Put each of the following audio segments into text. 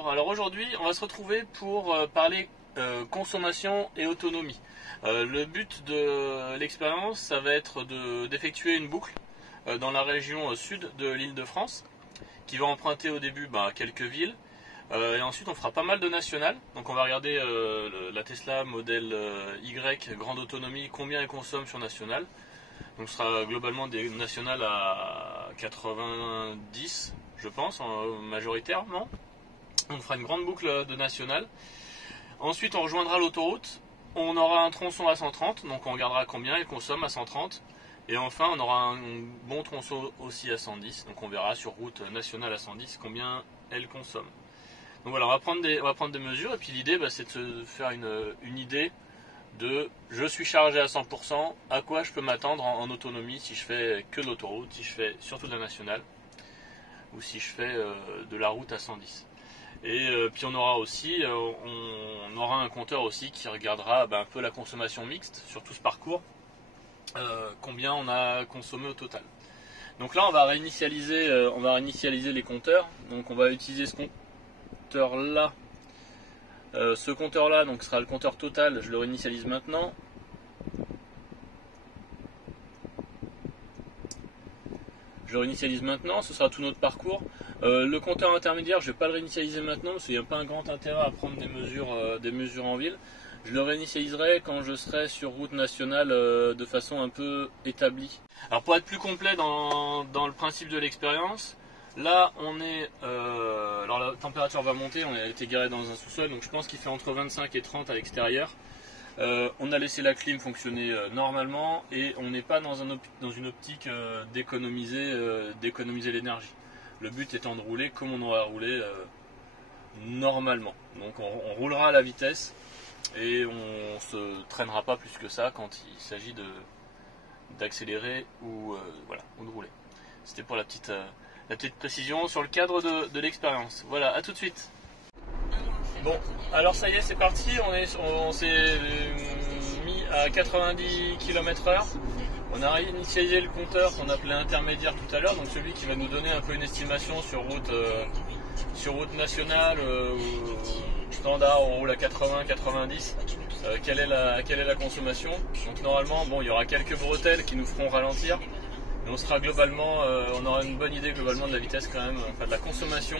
bonjour, alors aujourd'hui on va se retrouver pour parler consommation et autonomie. Le but de l'expérience, ça va être d'effectuer une boucle dans la région sud de l'Île-de-France qui va emprunter au début quelques villes et ensuite on fera pas mal de nationales. Donc on va regarder la Tesla modèle Y grande autonomie, combien elle consomme sur national. Donc ce sera globalement des nationales à 90 je pense, majoritairement. On fera une grande boucle de nationale. Ensuite, on rejoindra l'autoroute. On aura un tronçon à 130, donc on regardera combien il consomme à 130. Et enfin, on aura un bon tronçon aussi à 110. Donc on verra sur route nationale à 110 combien elle consomme. Donc voilà, on va prendre des mesures. Et puis l'idée, c'est de se faire une idée de je suis chargé à 100%, à quoi je peux m'attendre en autonomie si je fais que de l'autoroute, si je fais surtout de la nationale, ou si je fais de la route à 110. Et puis on aura aussi on aura un compteur aussi qui regardera un peu la consommation mixte sur tout ce parcours, combien on a consommé au total. Donc là on va réinitialiser les compteurs. Donc on va utiliser ce compteur là. Ce compteur là donc sera le compteur total, je le réinitialise maintenant. Je le réinitialise maintenant, ce sera tout notre parcours. Le compteur intermédiaire, je ne vais pas le réinitialiser maintenant parce qu'il n'y a pas un grand intérêt à prendre des mesures en ville. Je le réinitialiserai quand je serai sur route nationale de façon un peu établie. Alors pour être plus complet dans le principe de l'expérience, là on est... alors la température va monter, on a été garé dans un sous-sol, donc je pense qu'il fait entre 25 et 30 à l'extérieur. On a laissé la clim fonctionner normalement et on n'est pas dans une optique d'économiser l'énergie. Le but étant de rouler comme on aurait roulé normalement. Donc on roulera à la vitesse et on ne se traînera pas plus que ça quand il s'agit d'accélérer ou de rouler. C'était pour la petite précision sur le cadre de l'expérience. Voilà, à tout de suite. Bon, alors ça y est, c'est parti, on s'est mis à 90 km/h. On a réinitialisé le compteur qu'on appelait intermédiaire tout à l'heure, donc celui qui va nous donner un peu une estimation sur route nationale, standard, on roule à 80-90, quelle est la consommation. Donc normalement, il y aura quelques bretelles qui nous feront ralentir, mais on aura une bonne idée globalement de la vitesse quand même, de la consommation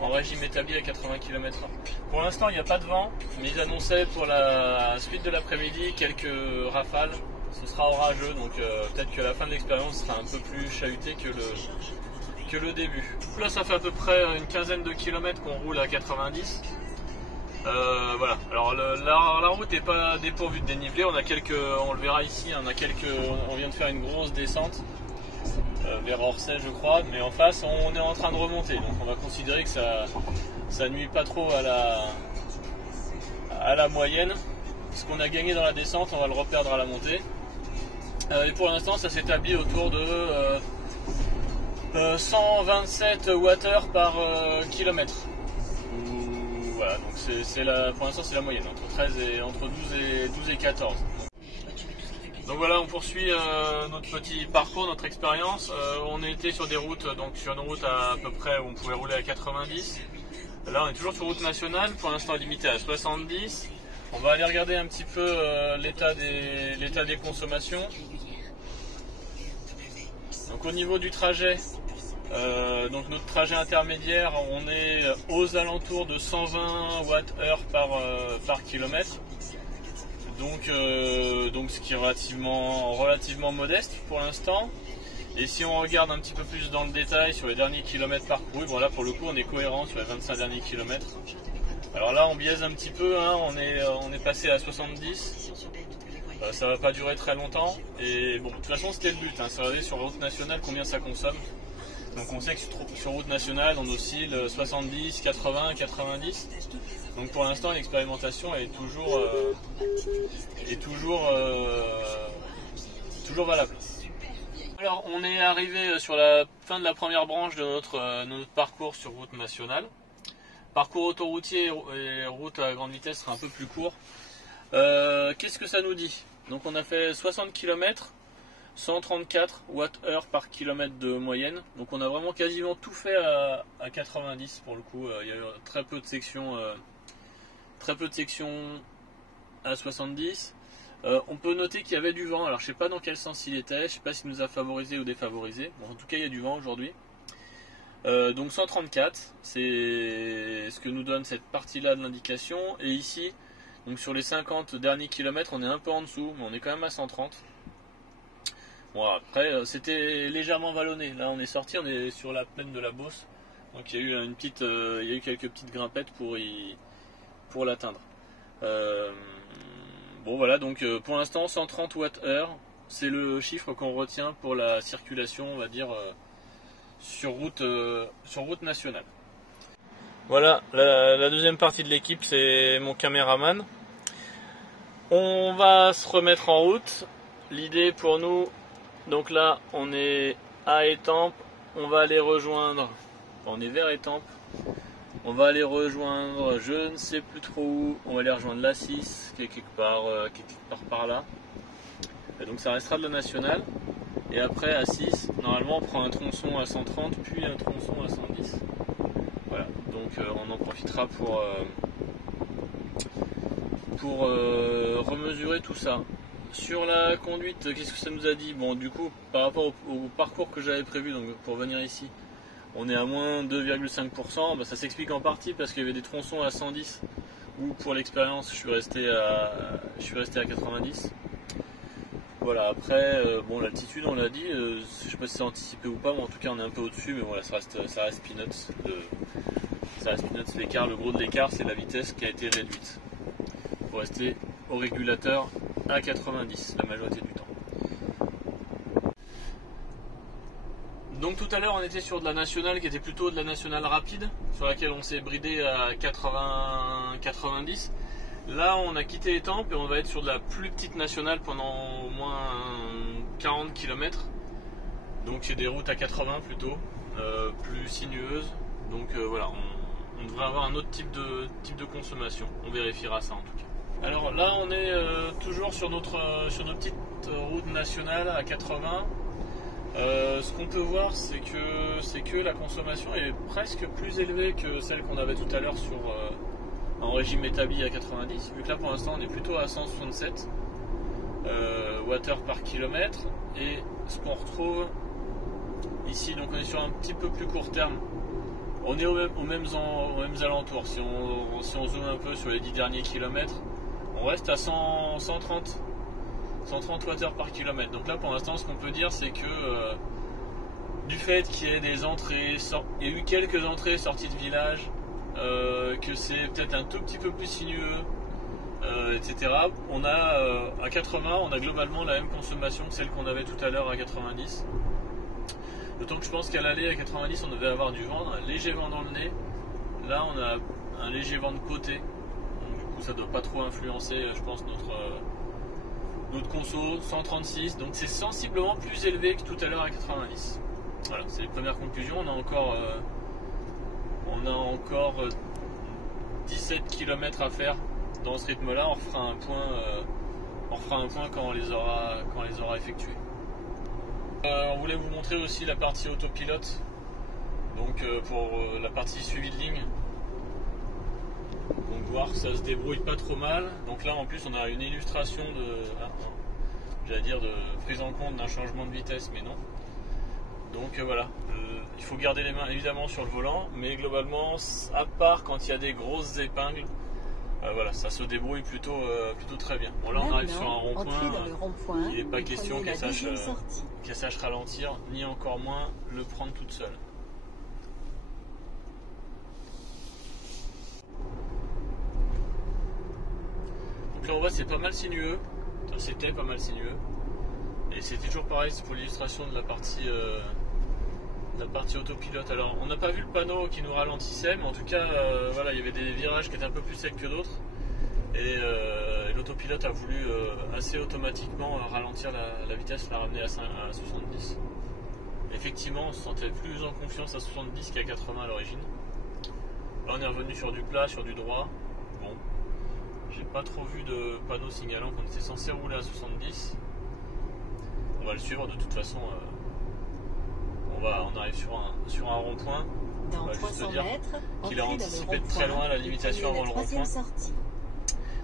en régime établi à 80 km/h. Pour l'instant, il n'y a pas de vent, mais ils annonçaient pour la suite de l'après-midi quelques rafales. Ce sera orageux, donc peut-être que la fin de l'expérience sera un peu plus chahutée que le début. Là, ça fait à peu près une quinzaine de kilomètres qu'on roule à 90. Voilà. Alors la route n'est pas dépourvue de dénivelé. On le verra ici, on vient de faire une grosse descente vers Orsay je crois, mais en face on est en train de remonter, donc on va considérer que ça nuit pas trop à la moyenne. Ce qu'on a gagné dans la descente, on va le reperdre à la montée. Et pour l'instant ça s'établit autour de 127 Wh par kilomètre. Voilà, donc pour l'instant c'est la moyenne, entre 12 et 14. Donc voilà, on poursuit notre petit parcours, notre expérience. On était sur des routes, donc sur une route à peu près où on pouvait rouler à 90. Là, on est toujours sur route nationale, pour l'instant limité à 70. On va aller regarder un petit peu l'état des consommations. Donc au niveau du trajet, donc notre trajet intermédiaire, on est aux alentours de 120 Wh par kilomètre. Donc ce qui est relativement modeste pour l'instant. Et si on regarde un petit peu plus dans le détail sur les derniers kilomètres parcourus, là pour le coup on est cohérent sur les 25 derniers kilomètres. Alors là on biaise un petit peu, on est passé à 70. Ça va pas durer très longtemps. Et bon, de toute façon c'était le but, c'est regarder sur route nationale combien ça consomme. Donc on sait que sur route nationale on oscille 70, 80, 90. Donc pour l'instant l'expérimentation est toujours valable. Alors on est arrivé sur la fin de la première branche de notre parcours sur route nationale. Parcours autoroutier et route à grande vitesse sera un peu plus court. Qu'est-ce que ça nous dit? Donc on a fait 60 km. 134 Wh par kilomètre de moyenne. Donc on a vraiment quasiment tout fait à 90 pour le coup. Il y a eu très peu de sections à 70. On peut noter qu'il y avait du vent. Alors je sais pas dans quel sens il était, je sais pas s'il nous a favorisé ou défavorisé. Bon, en tout cas il y a du vent aujourd'hui. Donc 134, c'est ce que nous donne cette partie-là de l'indication. Et ici, donc sur les 50 derniers kilomètres, on est un peu en dessous, mais on est quand même à 130. Bon, après, c'était légèrement vallonné. Là, on est sorti, on est sur la plaine de la Beauce. Donc il y a eu quelques petites grimpettes pour l'atteindre. Bon voilà, donc pour l'instant 130 Wh, c'est le chiffre qu'on retient pour la circulation, on va dire, sur route nationale. Voilà, la deuxième partie de l'équipe, c'est mon caméraman. On va se remettre en route. L'idée pour nous, donc là on est à Étampes, on va aller rejoindre, on est vers Étampes, on va aller rejoindre, je ne sais plus trop où, on va aller rejoindre la 6, qui est quelque part par là. Et donc ça restera de la nationale. Et après à 6, normalement on prend un tronçon à 130 puis un tronçon à 110. Voilà, donc on en profitera pour remesurer tout ça. Sur la conduite, qu'est-ce que ça nous a dit? Bon, du coup, par rapport au parcours que j'avais prévu donc, pour venir ici, on est à moins 2,5%. Bah, ça s'explique en partie parce qu'il y avait des tronçons à 110 où pour l'expérience je suis resté à 90. Voilà, après, bon, l'altitude on l'a dit, je sais pas si c'est anticipé ou pas, mais en tout cas on est un peu au-dessus, mais voilà, ça reste peanuts. L'écart, le gros de l'écart, c'est la vitesse qui a été réduite. Pour rester au régulateur à 90 la majorité du temps. Donc tout à l'heure on était sur de la nationale qui était plutôt de la nationale rapide, sur laquelle on s'est bridé à 90. Là on a quitté Étampes et on va être sur de la plus petite nationale pendant au moins 40 km. Donc c'est des routes à 80 plutôt, plus sinueuses. Donc voilà, on devrait avoir un autre type de consommation. On vérifiera ça en tout cas. Alors là on est toujours sur notre petite route nationale à 80. Ce qu'on peut voir c'est que la consommation est presque plus élevée que celle qu'on avait tout à l'heure en régime établi à 90, vu que là pour l'instant on est plutôt à 167 Wh par kilomètre. Et ce qu'on retrouve ici, donc on est sur un petit peu plus court terme, on est aux mêmes alentours. Si on zoome un peu sur les 10 derniers kilomètres, on reste à 130 Wh par kilomètre. Donc là pour l'instant ce qu'on peut dire c'est que du fait qu'il y ait des entrées, il y a eu quelques entrées sorties de village, que c'est peut-être un tout petit peu plus sinueux, etc. On a à 80, on a globalement la même consommation que celle qu'on avait tout à l'heure à 90. D'autant que je pense qu'à l'aller à 90 on devait avoir du vent, un léger vent dans le nez. Là on a un léger vent de côté. Donc du coup ça ne doit pas trop influencer, je pense, notre conso. 136, donc c'est sensiblement plus élevé que tout à l'heure à 90. Voilà, c'est les premières conclusions. On a encore 17 km à faire dans ce rythme là. On refera un point quand on les aura effectués. On voulait vous montrer aussi la partie autopilote, donc pour la partie suivi de ligne. Donc voir que ça se débrouille pas trop mal. Donc là en plus on a une illustration de prise en compte d'un changement de vitesse, mais non. Donc voilà, il faut garder les mains évidemment sur le volant, mais globalement, à part quand il y a des grosses épingles, voilà, ça se débrouille plutôt très bien. Bon là on arrive sur un rond-point, il n'est pas question qu'elle sache ralentir, ni encore moins le prendre toute seule. Donc là on voit c'est pas mal sinueux, c'était pas mal sinueux. Et c'était toujours pareil, c'est pour l'illustration de la partie autopilote. Alors on n'a pas vu le panneau qui nous ralentissait, mais en tout cas voilà, il y avait des virages qui étaient un peu plus secs que d'autres. Et l'autopilote a voulu assez automatiquement ralentir la vitesse, la ramener à 70. Effectivement on se sentait plus en confiance à 70 qu'à 80 à l'origine. Là on est revenu sur du plat, sur du droit. Bon, j'ai pas trop vu de panneau signalant qu'on était censé rouler à 70. on va le suivre. De toute façon, on arrive sur un rond-point. Dans on va juste 300 dire mètres, qu'il a anticipé de très loin la limitation avant le rond-point.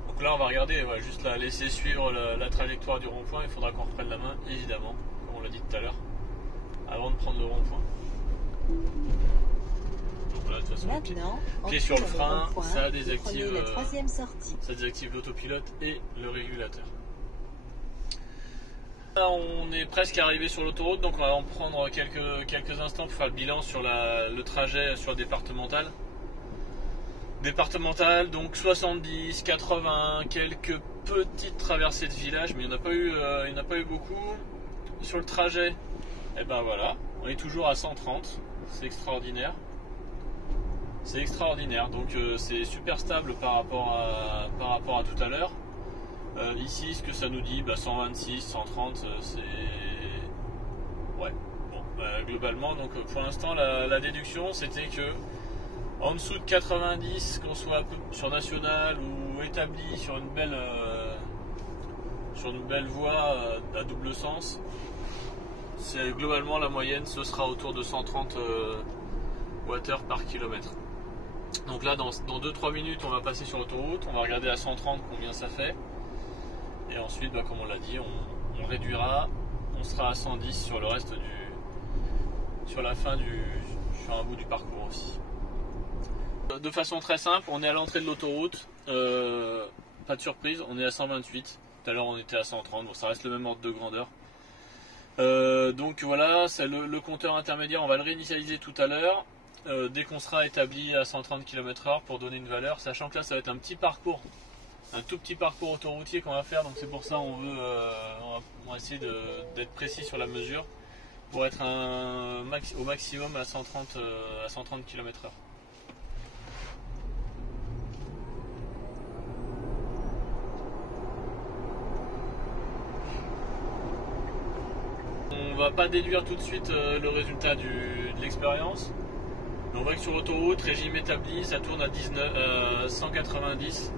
Donc là, on va regarder, juste la laisser suivre la trajectoire du rond-point. Il faudra qu'on reprenne la main, évidemment, comme on l'a dit tout à l'heure, avant de prendre le rond-point. Donc voilà, de toute façon, pied sur le frein, ça désactive l'autopilote et le régulateur. Là, on est presque arrivé sur l'autoroute, donc on va en prendre quelques instants pour faire le bilan sur le trajet sur le départemental. Départemental, donc 70, 80, quelques petites traversées de village, mais il n'y en a pas eu beaucoup. Sur le trajet, et ben voilà, on est toujours à 130, c'est extraordinaire. C'est extraordinaire, donc c'est super stable par rapport à tout à l'heure. Ici, ce que ça nous dit, 126, 130, c'est... Ouais, bon, globalement, donc pour l'instant, la déduction, c'était que en dessous de 90, qu'on soit sur national ou établi sur une belle voie à double sens, c'est globalement la moyenne, ce sera autour de 130 Wh par kilomètre. Donc là, dans 2-3 minutes, on va passer sur l'autoroute, on va regarder à 130 combien ça fait. Et ensuite, comme on l'a dit, on réduira, on sera à 110 sur le reste sur un bout du parcours aussi. De façon très simple, on est à l'entrée de l'autoroute, pas de surprise, on est à 128, tout à l'heure on était à 130, bon, ça reste le même ordre de grandeur. Donc voilà, c'est le compteur intermédiaire, on va le réinitialiser tout à l'heure, dès qu'on sera établi à 130 km/h pour donner une valeur, sachant que là ça va être un petit parcours, un tout petit parcours autoroutier qu'on va faire, donc c'est pour ça on va essayer d'être précis sur la mesure, pour être au maximum à 130 km/h. On va pas déduire tout de suite le résultat de l'expérience. Mais on voit que sur l'autoroute, régime établi, ça tourne à 190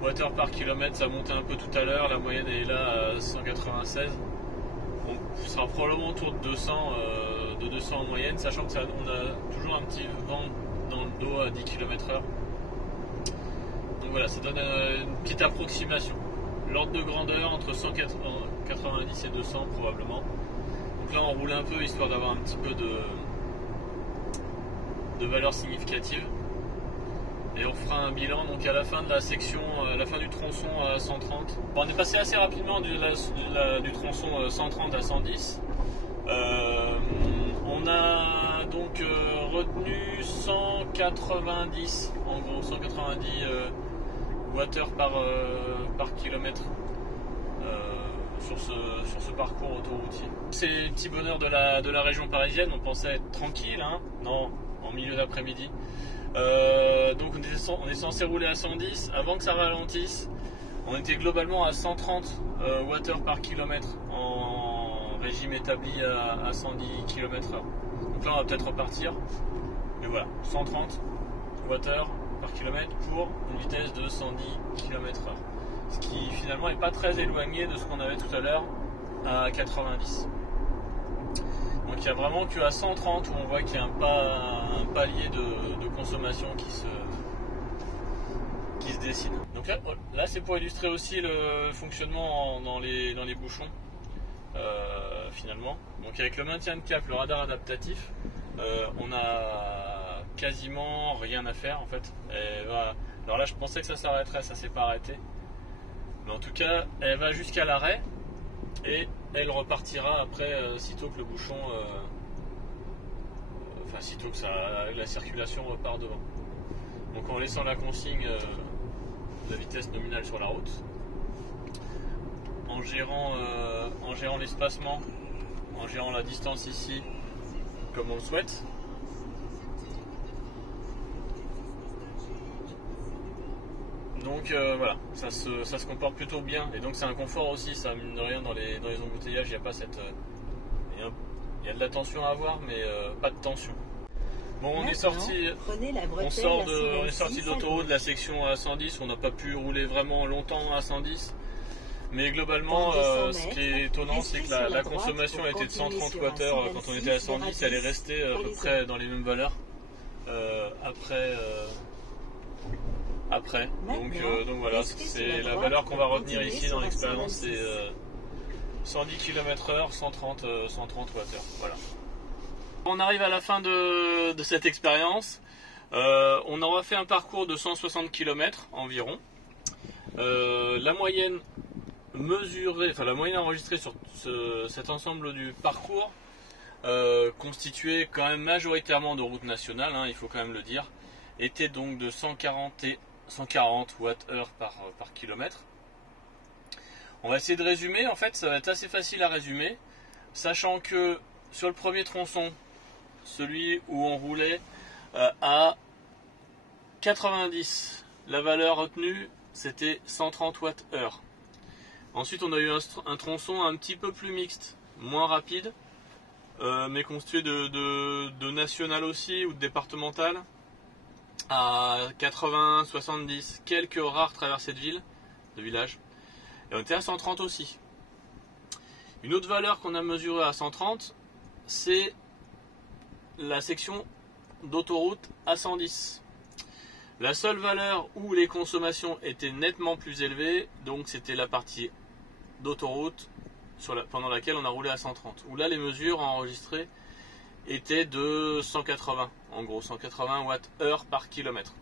Wh par kilomètre, ça montait un peu tout à l'heure, la moyenne est là à 196. On sera probablement autour de 200 en moyenne, sachant que on a toujours un petit vent dans le dos à 10 km/h. Donc voilà, ça donne une petite approximation. L'ordre de grandeur entre 190 et 200 probablement. Donc là on roule un peu histoire d'avoir un petit peu de valeur significative. Et on fera un bilan donc à la fin de la section, à la fin du tronçon à 130. Bon, on est passé assez rapidement du tronçon 130 à 110. On a donc retenu 190, en gros 190 Wh par kilomètre sur ce parcours autoroutier. C'est le petit bonheur de la région parisienne, on pensait être tranquille, hein, non, en milieu d'après-midi. Donc on est censé rouler à 110, avant que ça ralentisse, on était globalement à 130 Wh par kilomètre en régime établi à 110 km/h. Donc là on va peut-être repartir, mais voilà, 130 Wh par kilomètre pour une vitesse de 110 km/h. Ce qui finalement n'est pas très éloigné de ce qu'on avait tout à l'heure à 90. Donc il n'y a vraiment qu'à 130 où on voit qu'il y a un palier de consommation qui se dessine. Donc là c'est pour illustrer aussi le fonctionnement dans les bouchons finalement. Donc avec le maintien de cap, le radar adaptatif, on a quasiment rien à faire en fait. Alors là je pensais que ça s'arrêterait, ça s'est pas arrêté. Mais en tout cas elle va jusqu'à l'arrêt. Et elle repartira après sitôt que le bouchon, sitôt que la circulation repart devant. Donc en laissant la consigne la vitesse nominale sur la route, en gérant l'espacement, en gérant la distance ici comme on le souhaite. Donc voilà, ça se comporte plutôt bien et donc c'est un confort aussi, ça mine de rien dans les embouteillages, il n'y a pas il y a de la tension à avoir mais pas de tension. Bon, on est sorti de l'autoroute, de la section à 110, on n'a pas pu rouler vraiment longtemps à 110. Mais globalement, ce qui est étonnant, c'est que la consommation était de 130 Wh quand on était à 110, elle est restée à peu près dans les mêmes valeurs après. Donc voilà, c'est la valeur qu'on va retenir ici dans l'expérience, c'est 110 km/h, 130 Wh. Voilà. On arrive à la fin de cette expérience. On aura fait un parcours de 160 km environ. La moyenne mesurée, enfin la moyenne enregistrée sur cet ensemble du parcours, constitué quand même majoritairement de routes nationales, hein, il faut quand même le dire, était donc de 140 Wh par kilomètre. On va essayer de résumer, en fait ça va être assez facile à résumer, sachant que sur le premier tronçon, celui où on roulait à 90, la valeur retenue c'était 130 Wh. Ensuite on a eu un tronçon un petit peu plus mixte, moins rapide, mais constitué de national aussi ou de départemental, à 80, 70, quelques rares traversées de village, et on était à 130 aussi. Une autre valeur qu'on a mesurée à 130, c'est la section d'autoroute à 110. La seule valeur où les consommations étaient nettement plus élevées, donc c'était la partie d'autoroute pendant laquelle on a roulé à 130. Où là les mesures enregistrées étaient de 180, en gros 180 Wh par kilomètre.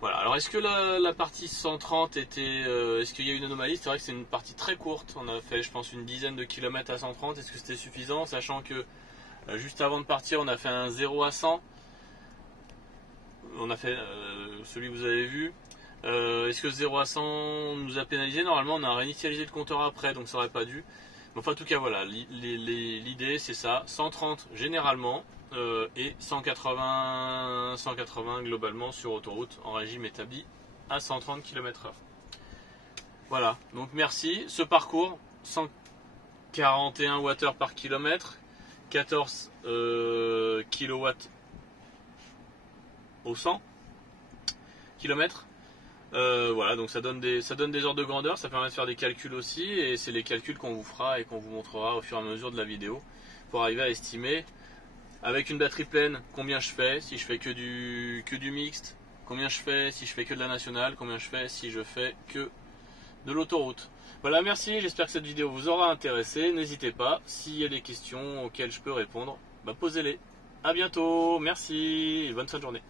Voilà, alors est-ce que la partie 130 était... est-ce qu'il y a une anomalie? C'est vrai que c'est une partie très courte, on a fait je pense une dizaine de kilomètres à 130, est-ce que c'était suffisant? Sachant que juste avant de partir on a fait un 0 à 100, on a fait celui que vous avez vu. Est-ce que 0 à 100 nous a pénalisé? Normalement on a réinitialisé le compteur après, donc ça aurait pas dû. Enfin en tout cas voilà, l'idée c'est ça, 130 généralement et 180 globalement sur autoroute en régime établi à 130 km/h. Voilà, donc merci. Ce parcours, 141 Wh par kilomètre, 14 kW au 100 km. Voilà, donc ça donne des ordres de grandeur, ça permet de faire des calculs aussi, et c'est les calculs qu'on vous fera et qu'on vous montrera au fur et à mesure de la vidéo pour arriver à estimer avec une batterie pleine combien je fais, si je fais que du mixte, combien je fais si je fais que de la nationale, combien je fais si je fais que de l'autoroute. Voilà, merci, j'espère que cette vidéo vous aura intéressé, n'hésitez pas, s'il y a des questions auxquelles je peux répondre, posez-les. A bientôt, merci et bonne fin de journée.